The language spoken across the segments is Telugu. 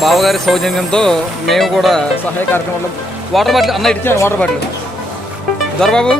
బావగారి సౌజన్యంతో మేము కూడా సహాయ కార్యక్రమంలో వాటర్ బాటిల్ అన్న ఇచ్చాను. వాటర్ బాటిల్ దొరబాబు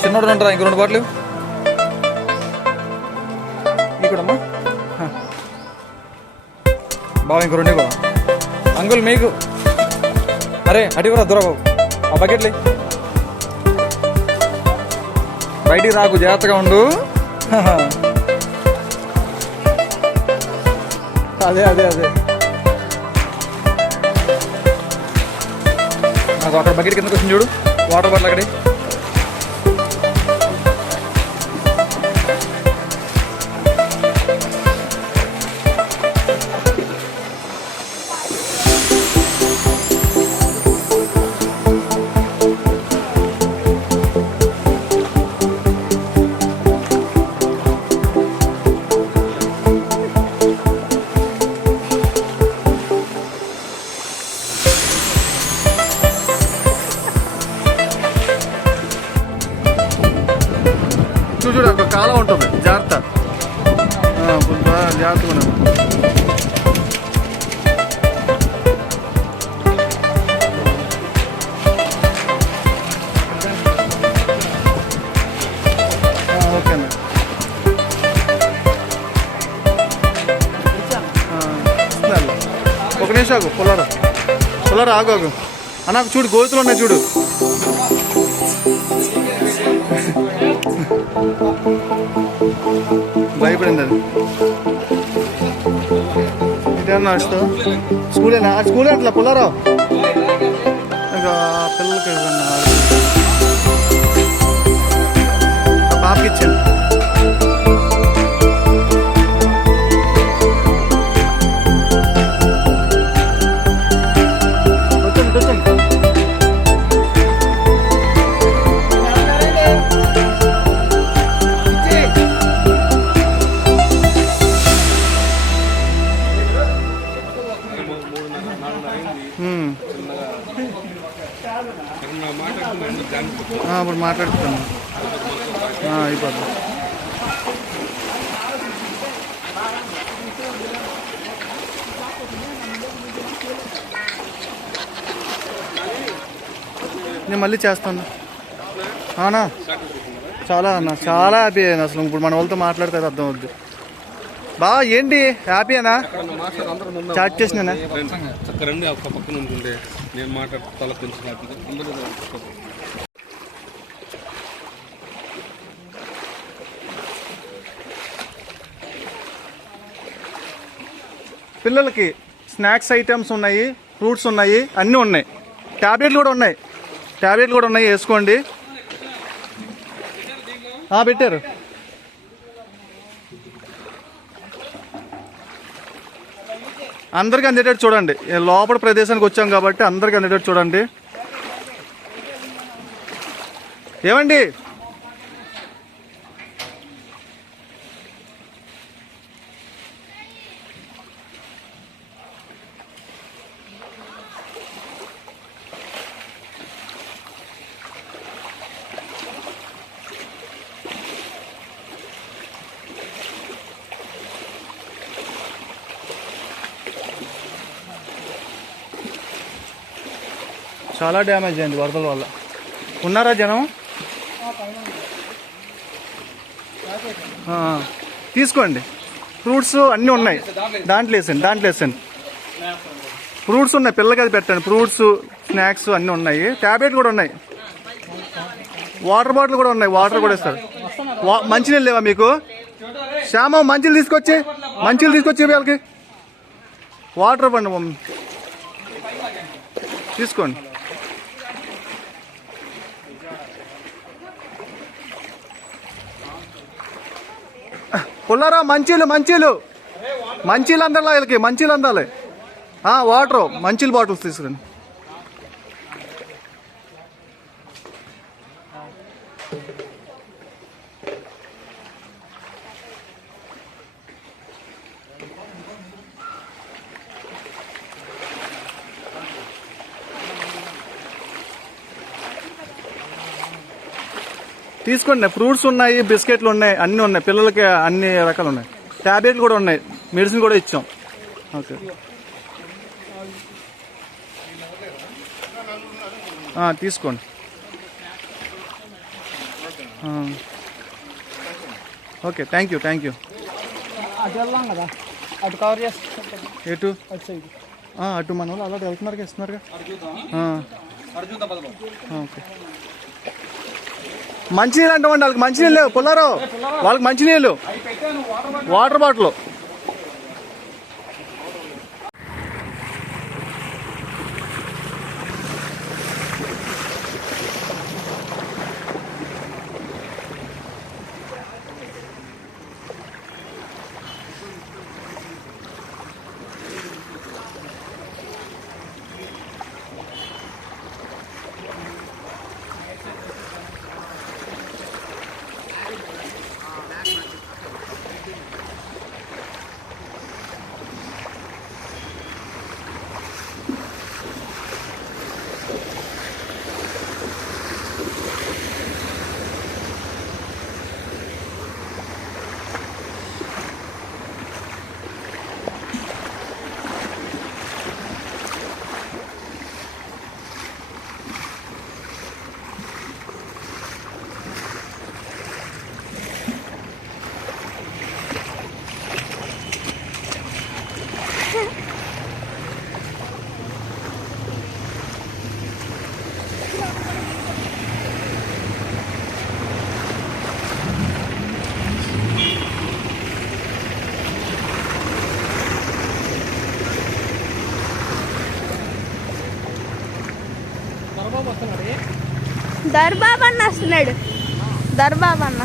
చిన్నోడు ఉంటారా ఇంక 2 బాటిల్ ఇక్కడమ్మా బావ ఇంక 2 బావ అంకుల్ మీకు అరే అటు కూడా దొరబాబు ఆ బకెట్లే బయటికి రాకు జాగ్రత్తగా ఉండు. అదే అదే అదే నాకు అక్కడ బకెట్ కిందకి వచ్చింది చూడు వాటర్ బాటిల్ అక్కడే. చూడు ఒక కాలం ఉంటుంది జాగ్రత్త జాగ్రత్తగా ఉన్నాను. ఓకే అన్న ఒక నిమిషం ఆగు పొలారా ఆగు అన్న చూడు గోతులు ఉన్నాయి చూడు. భయపడింది అది ఇదేమన్నా నడుస్తావు స్కూల్ అట్లా పుల్లారా ఇంకా పిల్లలకి పాపకి ఇచ్చాను. ఇప్పుడు మాట్లాడుతాను అయిపోతుంది. నేను మళ్ళీ చేస్తాను అన్నా. చాలా అన్న చాలా హ్యాపీ అయింది అసలు. ఇప్పుడు మన వాళ్ళతో మాట్లాడితే అర్థం అవుద్ది. బా ఏంటి హ్యాపీనా చాట్ చేసినా పిల్లలకి స్నాక్స్ ఐటమ్స్ ఉన్నాయి, ఫ్రూట్స్ ఉన్నాయి, అన్నీ ఉన్నాయి. ట్యాబ్లెట్లు కూడా ఉన్నాయి వేసుకోండి. పెట్టారు అందరికీ అందేటట్టు చూడండి. లోపల ప్రదేశానికి వచ్చాం కాబట్టి అందరికీ అందేటట్టు చూడండి. ఏమండి చాలా డ్యామేజ్ అయింది వరదల వల్ల. ఉన్నారా జనం? తీసుకోండి. ఫ్రూట్స్ అన్నీ ఉన్నాయి, దాంట్లో వేసండి. ఫ్రూట్స్ ఉన్నాయి, పిల్లలకి అది పెట్టండి. ఫ్రూట్స్ స్నాక్స్ అన్నీ ఉన్నాయి. ట్యాబ్లెట్ కూడా ఉన్నాయి, వాటర్ బాటిల్ కూడా ఉన్నాయి. వాటర్ కూడా ఇస్తారు. మంచినీళ్ళు లేవా మీకు? శ్యామ మంచిలు తీసుకొచ్చి వీళ్ళకి వాటర్ ఇవ్వండి, తీసుకోండి. పుల్లారా మంచీలు అందరిలా వీళ్ళకి మంచీలు అందాలి. వాటర్ మంచీలు బాటిల్స్ తీసుకురండి. తీసుకోండి. ఫ్రూట్స్ ఉన్నాయి, బిస్కెట్లు ఉన్నాయి, అన్నీ ఉన్నాయి. పిల్లలకి అన్ని రకాలు ఉన్నాయి. ట్యాబ్లెట్లు కూడా ఉన్నాయి, మెడిసిన్ కూడా ఇచ్చాం. ఓకే తీసుకోండి. Okay thank you. అటు వెళ్దాం కదా, అటు కవర్ చేస్తాం. ఎటు? అటు సైడ్ అటు మన వాళ్ళు అలా వెళ్తున్నారుగా, ఇస్తున్నారుగా. ఓకే మంచినీళ్ళు అంటామండి వాళ్ళకి. మంచినీళ్ళు లేవు పుల్లారావు, వాళ్ళకి మంచినీళ్ళు, వాటర్ బాటిల్. దర్బాబు అన్న వస్తున్నాడు. దర్బాబు అన్న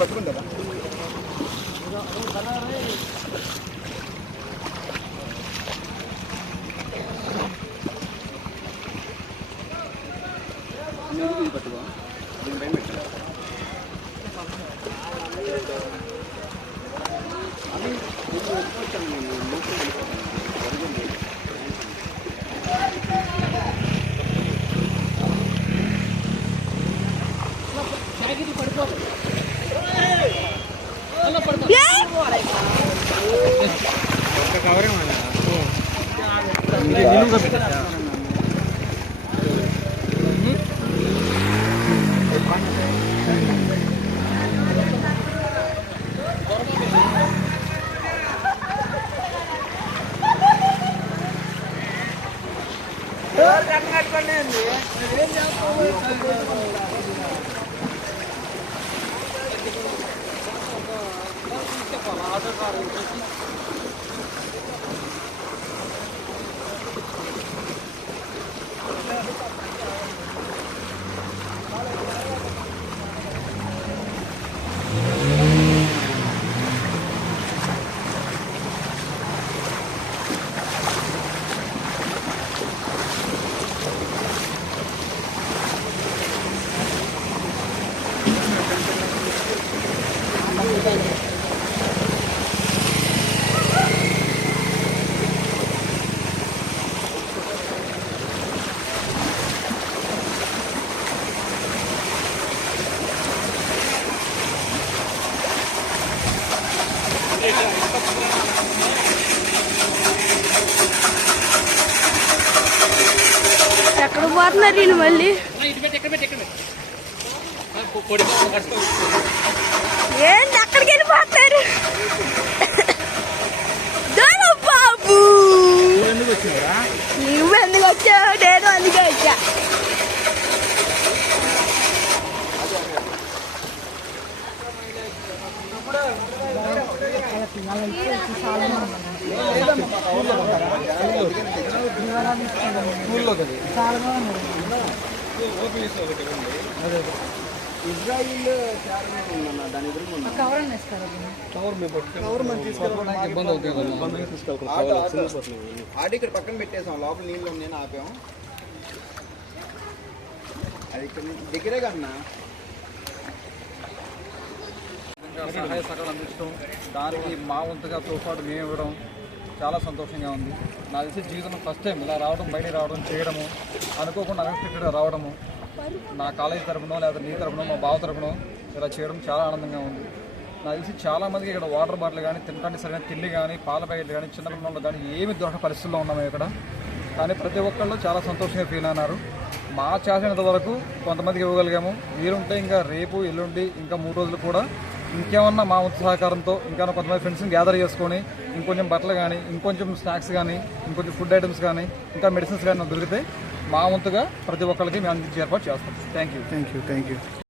పట్టుకుంటారా? ఎక్కడ పోతున్నారు వీళ్ళు మళ్ళీ? ఏంటి అక్కడికి వెళ్ళిపోతారు? బాబు స్కూల్లో కదా ఇజ్రాయిల్ ఉందన్న దాని ఎదురుగా కవర్ మేము కవర్ మనం తీసుకోవడానికి ఇబ్బంది అవుతుంది ఆడి ఇక్కడ పక్కన పెట్టేసాం లోపల నీళ్ళు ఉంది అని ఆపాం అది ఇక్కడ దగ్గరే కన్నా సహాయ సహకారం అందించడం దానికి మా వంతుగా తోడ్పాటు మేము ఇవ్వడం చాలా సంతోషంగా ఉంది. నాకు తెలిసి జీవితంలో ఫస్ట్ టైం ఇలా రావడం, బయటికి రావడం, చేయడము, అనుకోకుండా అన్ఎక్స్పెక్టెడ్గా రావడము, నా కాలేజీ తరపునో లేదా నీ తరపునో మా బావ తరపునో ఇలా చేయడం చాలా ఆనందంగా ఉంది. నాకు తెలిసి చాలామందికి ఇక్కడ వాటర్ బాటిల్ కానీ, తినడానికి సరైన తిండి కానీ, పాల ప్యాకెట్లు కానీ, చిన్న పిల్లలు కానీ ఏమి దొరకని పరిస్థితుల్లో ఉన్నాము ఇక్కడ. కానీ ప్రతి ఒక్కళ్ళు చాలా సంతోషంగా ఫీల్ అయినారు. మా చేసినంత వరకు కొంతమందికి ఇవ్వగలిగాము. వీరుంటే ఇంకా రేపు, ఎల్లుండి, ఇంకా 3 రోజులు కూడా ఇంకేమన్నా మా వంతు సహకారంతో ఇంకా కొంతమంది ఫ్రెండ్స్ని గ్యాదర్ చేసుకొని ఇంకొంచెం బట్టలు కానీ, ఇంకొంచెం స్నాక్స్ కానీ, ఇంకొంచెం ఫుడ్ ఐటమ్స్ కానీ, ఇంకా మెడిసిన్స్ కానీ దొరికితే మా వంతుగా ప్రతి ఒక్కరికి మేము అందించే ఏర్పాటు చేస్తాం. Thank you.